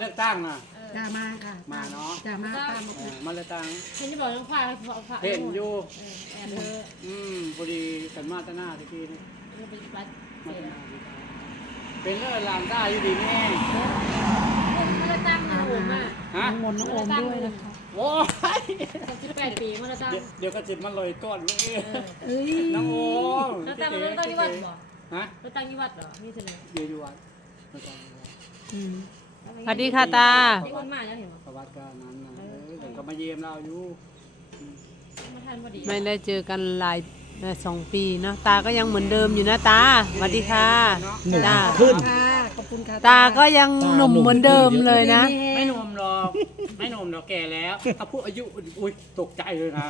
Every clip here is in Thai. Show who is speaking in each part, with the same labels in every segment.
Speaker 1: เลือกตั้งน่ะ
Speaker 2: จะมาค่ะ
Speaker 1: มาเนาะ
Speaker 2: จะมาตามมา
Speaker 1: เออมาเลือกตั้ง
Speaker 3: ฉันจะบอกน้องพาเอาพา
Speaker 1: เห็นอยู่
Speaker 3: เออแอนเธอ
Speaker 1: อืมพอดีกันมาตะหน้าตะกี้นี่
Speaker 3: เธอเป็นบัตร
Speaker 1: มาตะหน้าเป็นเรื่องลามได้อยู่ดีนี่เอง
Speaker 3: มันละตั้งนะผมอะ
Speaker 1: ฮะ
Speaker 2: น้องมนต์น้องโอมด้วยนะคะ
Speaker 1: โอ้ย
Speaker 3: สิบแปดปีมันละตั้ง
Speaker 1: เดี๋ยวเดี๋ยวก็จิบมันลอยก้อนเว้ย
Speaker 2: เอ้ย
Speaker 1: น้องโอ้
Speaker 3: ละตั้งมันละตั้งที่วัดเหรอ
Speaker 1: ฮะ
Speaker 3: ละตั้งที่วัดเหรอนี่เสนอ
Speaker 1: เดี๋ยวอยู่วัดมาตั้งวัด
Speaker 2: อืม
Speaker 4: สวัสดีค่ะตา
Speaker 3: ที่คนมาแล้วเห็นไหม
Speaker 1: ประวัติก็นั้นนะเออเดี๋ยวก็มาเยี่ยมเราอยู่
Speaker 3: มาทานพอดี
Speaker 4: ไม่ได้เจอกันหลายเอ่อสองปีเนาะตาก็ยังเหมือนเดิมอยู่นะตาสวัสดีค่ะตา
Speaker 2: ขึ้น ค่ะขอบคุณค่ะ
Speaker 4: ตาก็ยังหนุ่มเหมือนเดิมเลยนะ
Speaker 1: ไม่หนุ่มหรอกไม่หนุ่มหรอกแก่แล้วถ้าพูดอายุอุ้ยตกใจเลยนะ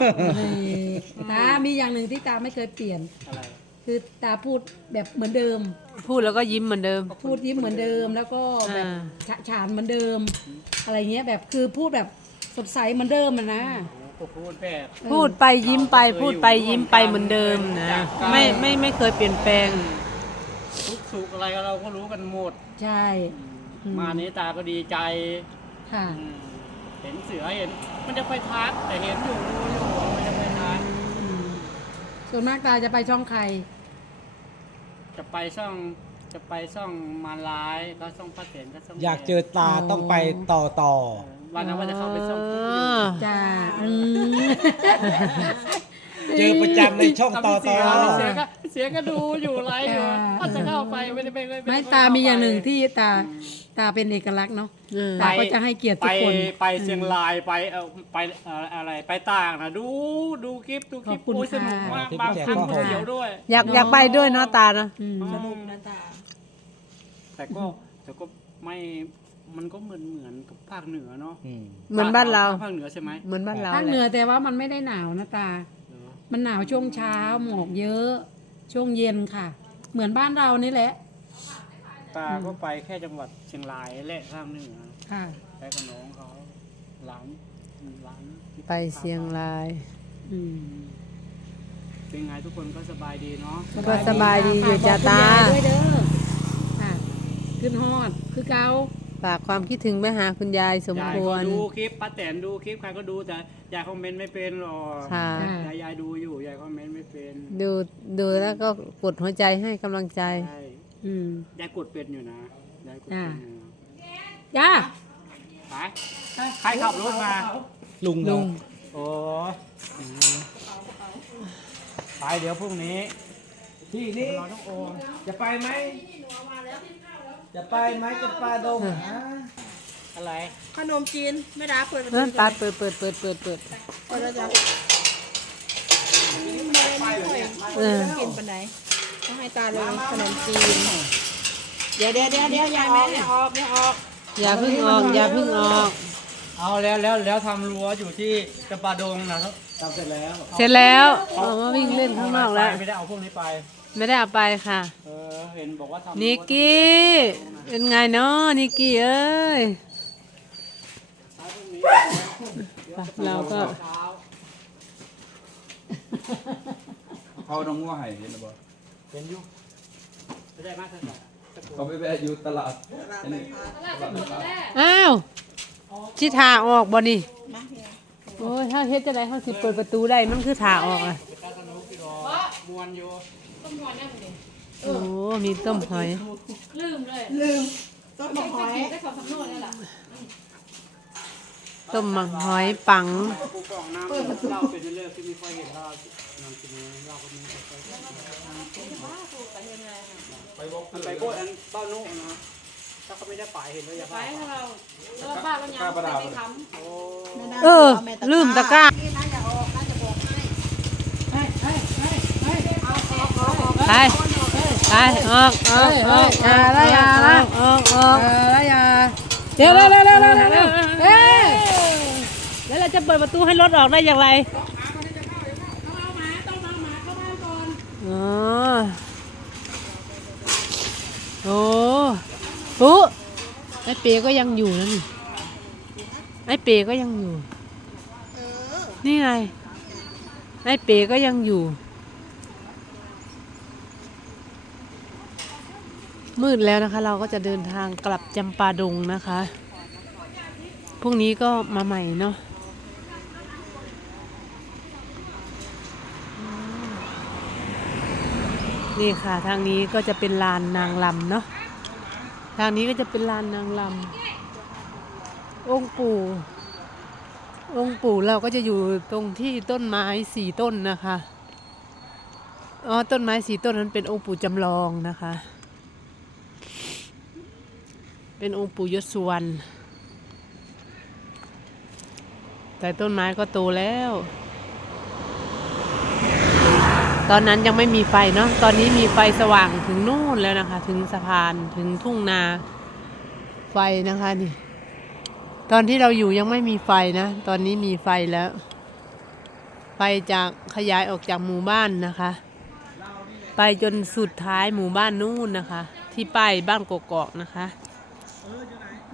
Speaker 2: ตามีอย่างหนึ่งที่ตาไม่เคยเปลี่ยน
Speaker 1: อะไร
Speaker 2: คือตาพูดแบบเหมือนเดิม
Speaker 4: พูดแล้วก็ยิ้มเหมือนเดิม
Speaker 2: พูดยิ้มเหมือนเดิมแล้วก็แบบ
Speaker 4: อ่า
Speaker 2: ฉะฉานเหมือนเดิม อะไรเงี้ยแบบคือพูดแบบสดใสเหมือนเดิมอะนะ
Speaker 1: โอ้โหพูดแบบ
Speaker 4: พูดไปยิ้มไปพูดไปยิ้มไปเหมือนเดิมนะไม่ไม่ไม่เคยเปลี่ยนแปลง
Speaker 1: ทุกสุขอะไรเราก็รู้กันหมด
Speaker 2: ใช่ อืม
Speaker 1: มานี้ตาก็ดีใจ
Speaker 2: ค่ะ
Speaker 1: อืมเห็นเสือเห็น มันจะไปทักแต่เห็นอยู่รู้อยู่ว่ามันจะไปทัก
Speaker 2: อืมส่วนมากตาจะไปช่องใคร
Speaker 1: จะไปช่องจะไปช่องมารร้ายก็ช่องพระเสนก็ช่อง
Speaker 5: อยากเจอตาต้องไปต่อต่อ
Speaker 1: เออวันนั้นว่าจะเข้าไปช่องผู้
Speaker 4: อ๋อ
Speaker 2: จ้าอืม
Speaker 5: เจอประจำในช่องต่อต่อ
Speaker 1: เสียก็เสียก็ดูอยู่ไลฟ์อยู่ถ้าจะเข้าไปไม่ได้ไม่ไม่
Speaker 2: ไม่ตามีอย่างหนึ่งที่ตาตาเป็นเอกลักษณ์เนาะ
Speaker 4: เออ
Speaker 2: ตาก็จะให้เกียรติ
Speaker 1: ไป
Speaker 2: ทุกคน
Speaker 1: ไปเชียงรายไปเออไปเอ่ออะไรไปต่างนะดูดูคลิปดูคลิป
Speaker 2: ขอบคุณ
Speaker 1: โอ้ยสนุก
Speaker 2: ค่ะ
Speaker 1: มากบางครั้งก็เสียวด้วย
Speaker 4: อยากอยากไปด้วยเนาะตาเนาะ
Speaker 2: อืม
Speaker 1: สนุกนะตาแต่ก็แต่ก็ไม่มันก็เหมือนเหมือนกับภาคเหนือเนาะ
Speaker 5: อืม
Speaker 4: เหมือนบ้านเรา
Speaker 1: ภาคเหนือใช่ไหม
Speaker 4: เหมือนบ้านเรา
Speaker 2: ภาค
Speaker 4: แห
Speaker 2: เหนือ
Speaker 4: ละ
Speaker 2: แต่ว่ามันไม่ได้หนาวนะตา
Speaker 1: เหรอ
Speaker 2: มันหนาวช่วงเช้าหมอกเยอะ ช่วงเย็นค่ะ เหมือนบ้านเรานี่แหละ
Speaker 1: ตาก็ไปแค่จังหวัดเชียงรายและภาคเหนือ
Speaker 2: ค่ะ
Speaker 1: ไปกับน้องเขาหลานหลานที่
Speaker 4: ไปเชียงราย
Speaker 2: อืม
Speaker 1: เป็นไงทุกคนก็สบายดีเนาะ
Speaker 4: ก็สบายดีอยู่จ้าตา
Speaker 2: ฝกบอกคุณยายด้วยเด้อค่ะขึ้นฮอด คือเกา
Speaker 4: ฝากความคิดถึงไปหาคุณยายสม
Speaker 1: ยาย
Speaker 4: ค
Speaker 1: ก็
Speaker 4: วร
Speaker 1: ดูคลิปป้าแตนดูคลิปใครก็ดูแต่ยายคอมเมนต์ไม่เป็นหรอก
Speaker 4: ค่ะ
Speaker 1: ยายยายดูอยู่ยายคอมเมนต์ไม่เป็น
Speaker 4: ดูดูแล้วก็กดหัวใจให้กำลังใจ
Speaker 1: ใช่
Speaker 2: อืม
Speaker 1: ยายกดเป็นอยู่นะยายกดเป็นอยู่นะ
Speaker 2: จ้า
Speaker 1: ไปใครขับรถมา
Speaker 5: ลุง
Speaker 4: ลุง
Speaker 1: โอ้อืมไปเดี๋ยวพรุ่งนี้
Speaker 5: ที่นี่
Speaker 1: เราต้องโอน
Speaker 5: จะไปไหม จะไปไหมจะปลาดงฮะ
Speaker 1: อะไร
Speaker 3: ขนมจีนไม่รับเปิด
Speaker 4: เออตาเปิดเปิดเปิดเปิดเปิด
Speaker 3: เปิดแล้วจ้ะ
Speaker 4: เออ
Speaker 3: กินปันไหนต้องให้ตาเลยขนมจีน เดี๋ยวเดี๋ยวเดี๋ยวเดี๋ยวยายแม่เนี่ยออกเนี่ยออก
Speaker 4: อย่าเพึ่งออกอย่าเพึ่งออก
Speaker 1: เอาแล้วแล้วแล้วทำรั้วอยู่ที่จำปาดงนะครับทำเสร็จแล้ว
Speaker 4: เสร็จแล้วออกมาวิ่งเล่นข้างนอกแล้ว
Speaker 1: ไม่ได้เอาพวกนี้ไป
Speaker 4: ไม่ได้เอาไปค่ะ
Speaker 1: เออเห็นบอกว่าทำรั้ว
Speaker 4: นิกกี้ เป็นไงเนาะนิกกี้เอ้ยไปเราก็
Speaker 1: เช้า
Speaker 6: เขาต้องงัวให้เห็นหรือเปล่า
Speaker 1: เห็นอยู่ไม่ได้มาเท่าไหร่
Speaker 6: เขาไปแวะอยู่ตลาดอันนี้
Speaker 4: อ้าว ชิทาออกบ่นี่ โอ้ยถ้าเฮ็ดจะได้เขาสิเปิดประตูได้มันคือทาออกอะ
Speaker 1: เป็นการสนุกที่รอมวนอยู่
Speaker 4: โอ้มีต้มหอย
Speaker 3: ลืมเลย
Speaker 2: ต้นหอย
Speaker 3: ได้ของสำนวนนี่แหละ
Speaker 4: ต้มหมักหอยปัง
Speaker 1: ผู้กองน้ำเราเป็นเรื่องที่ไม่ค่อยเห็นเรานำกินเราก็มีไปมันไปโบดอันเบ้านุ่นะถ้าเขาไม่ได้ไปเห็นแล้วอย่า
Speaker 3: ไป
Speaker 1: ไป
Speaker 3: ให้เราแล้วป้าก็ยังไม่ไปค้ำ
Speaker 1: โอ้
Speaker 4: เออ ลืมตะกร้า ไปไปออกออกออก
Speaker 2: อย่าละอย่าละ
Speaker 4: ออกออก
Speaker 2: เออแล้วอย่า
Speaker 4: เดี๋ยวเร็วเร็วเร็วเร็วเร็วเอ้ยแล้วเราจะเปิดประตูให้รถออกได้อย่างไรอ๋อโอ้โหไอ้เปียก็ยังอยู่นะนี่ไอ้เปียก็ยังอยู่นี่ไงไอ้เปียก็ยังอยู่ มืดแล้วนะคะ เราก็จะเดินทางกลับจำปาดงนะคะ พรุ่งนี้ก็มาใหม่เนาะนี่ค่ะ ทางนี้ก็จะเป็นลานนางลำเนาะทางนี้ก็จะเป็นลานนางลำองค์ปู่ องค์ปู่เราก็จะอยู่ตรงที่ต้นไม้สี่ต้นนะคะอ๋อต้นไม้สี่ต้นนั้นเป็นองค์ปู่จำลองนะคะ เป็นองค์ปู่ยศสุวรรณแต่ต้นไม้ก็โตแล้ว ตอนนั้นยังไม่มีไฟเนาะ ตอนนี้มีไฟสว่างถึงนู่นแล้วนะคะ ถึงสะพานถึงทุ่งนาไฟนะคะนี่ ตอนที่เราอยู่ยังไม่มีไฟนะ ตอนนี้มีไฟแล้ว ไฟจากขยายออกจากหมู่บ้านนะคะ ไปจนสุดท้ายหมู่บ้านนู่นนะคะ ที่ป้ายบ้านกกอกนะคะ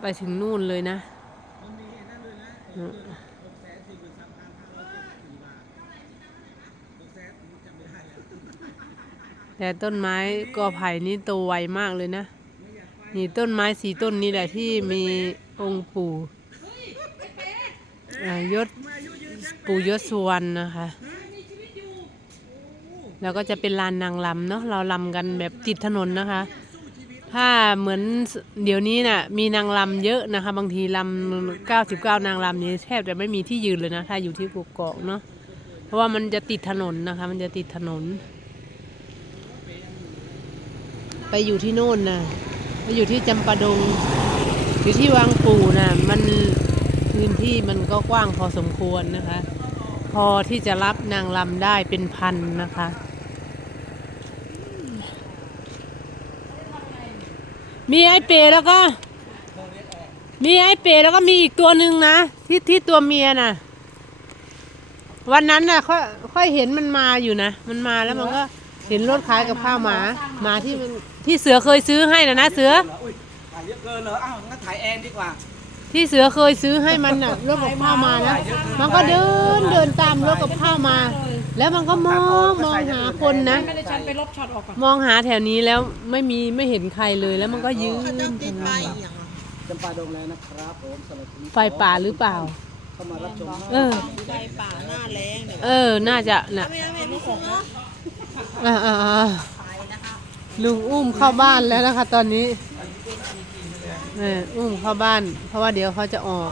Speaker 4: ไปถึงนู่นเลยนะอืมแต่ต้นไม้กอไผ่นี่โตไวมากเลยนะ นี่ต้นไม้สีต้นนี้แหละที่มีองค์ปู่อ่ายศปู่ยศสุวรรณนะคะ แล้วก็จะเป็นลานนางลำเนาะเราลำกันแบบติดถนนนะคะ ถ้าเหมือนเดี๋ยวนี้น่ะมีนางลำเยอะนะคะ บางทีลำ99นางลำนี้แทบจะไม่มีที่ยืนเลยนะ ถ้าอยู่ที่กกอกเนาะเพราะว่ามันจะติดถนนนะคะ มันจะติดถนน ไปอยู่ที่โน่นนะไปอยู่ที่จำปาดง อยู่ที่วังปู่นะมันพื้นที่มันก็กว้างพอสมควรนะคะ พอที่จะรับนางลำได้เป็นพันนะคะ มีไอ้เปรแล้วก็ มีไอ้เปรแล้วก็มีอีกตัวหนึ่งนะที่ที่ตัวเมียน่ะ วันนั้นน่ะค่อยค่อยเห็นมันมาอยู่นะมันมาแล้วมันก็เห็นรถขายกับข้าวหมาหมาที่มันที่เสือเคยซื้อให้นะนะเสือ
Speaker 5: อุ้ยถ่ายเยอะเกินเหรออ้าวงั้นถ่ายแอนดีกว่า
Speaker 4: ที่เสือเคยซื้อให้มันน่ะรถกับข้าวมานะมันก็เดินเดินตามรถกับข้าวมา แล้วมันก็มองมองหาคนนะ
Speaker 2: ไม่ได้ฉันไปลบช็อตออกก่อน
Speaker 4: มองหาแถวนี้แล้วไม่มีไม่เห็นใครเลยแล้วมันก็ยืน
Speaker 3: ติดไปอย่าง
Speaker 5: จำปาดงแล้วนะครับผมสำหรับวันนี้
Speaker 4: ไฟป่าหรือเปล่า
Speaker 5: เข้ามารับชม
Speaker 4: เออ
Speaker 3: ไฟป่าหน้าแรงเดี๋ยว
Speaker 4: เออ น่าจะน่ะ
Speaker 3: ไม่เอาไม่ไม่ส่งนะ
Speaker 4: อ่าอ่าอ่าลุงอุ้มเข้าบ้านแล้วนะคะ ตอนนี้เอออุ้มเข้าบ้าน เพราะว่าเดี๋ยวเขาจะออก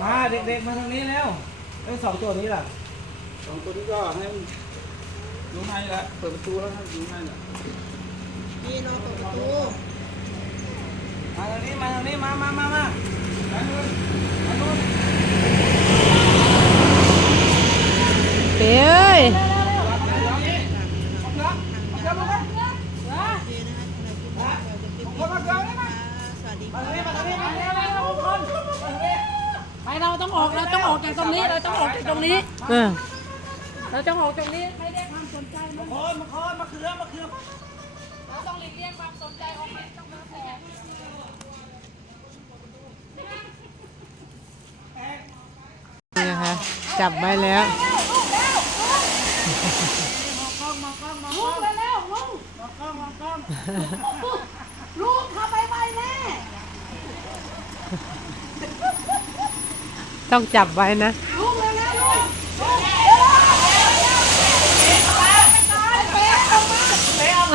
Speaker 5: มาเด็กๆมาทางนี้แล้วไอ้ยสองตัวนี้ล่ะ
Speaker 6: ส องตัวนี้ก็ให้มันอยู่ให้ละเปิดประตูแล้วให้อยู่ให้ละ
Speaker 3: นี่น้อเปิดประตู
Speaker 5: มาทางนี้มาทางนี้มามามามา
Speaker 4: เป้เอ้ย
Speaker 3: สวัสดีค่ะ
Speaker 2: ไปเราต้องออกเราต้องออกจากตรงนี้เราต้องออกจากตรงนี้
Speaker 4: เออ
Speaker 2: เราต้องออกจากนี้ไม่ได้ความสนใจมัน
Speaker 5: โคนมาโคนมาเขือมาเขือ
Speaker 2: เราต้องหลีกเลี่ยงความสนใจออกไปต้องมาแสง
Speaker 4: นี่นะคะ จับไว้แล้ว
Speaker 2: ลุกเร็วๆลุกลุกเข้าไปไปแน่
Speaker 4: ต้องจับไว้นะ
Speaker 2: ลุกเร็วๆลุก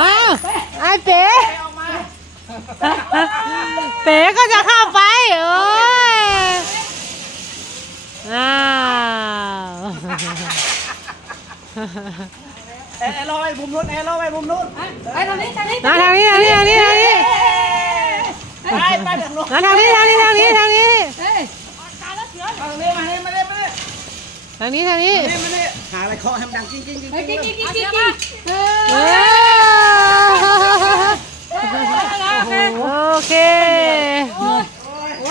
Speaker 4: อ้าวไอ้ เป๋เป๋ก็จะเข้าไปโอ้ยอ้าว
Speaker 5: แอร์แอร์รอไว้มุมนู้นแอร์รอไว้มุมนู้น
Speaker 2: ไปทางนี้ทางนี้
Speaker 4: มาทางนี้ทางนี้ทางนี้ทางนี้
Speaker 5: ไปไปเดี๋ยวนู้น
Speaker 4: ทางนี้ทางนี้ทางนี้ทางนี้
Speaker 5: มาทางนี้มาทางนี้มาเลยมาเลย
Speaker 4: ทางนี้ทางนี้
Speaker 5: มาเลยมาเลยหาอะไรเคาะให้มันดังจริงจริงจริง
Speaker 2: เฮ้ย
Speaker 5: จริ
Speaker 2: กิ๊
Speaker 5: ง
Speaker 2: กกิ๊กกิ๊กกิ๊กเอ
Speaker 4: เอ
Speaker 2: อ
Speaker 4: อโอเค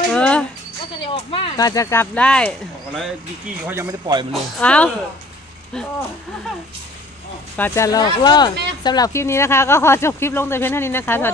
Speaker 4: เออ
Speaker 2: ก็จะได้ออ กมา
Speaker 4: ก็จะกลับได้
Speaker 6: บอกอะไรดิกกี้เขายังไม่ได้ปล่อยมันเลย
Speaker 4: เอาก็จะหลอกล่อสำหรับคลิปนี้นะคะ ก็ขอจบคลิปลงแต่เพียงเท่านี้นะคะสวัสดี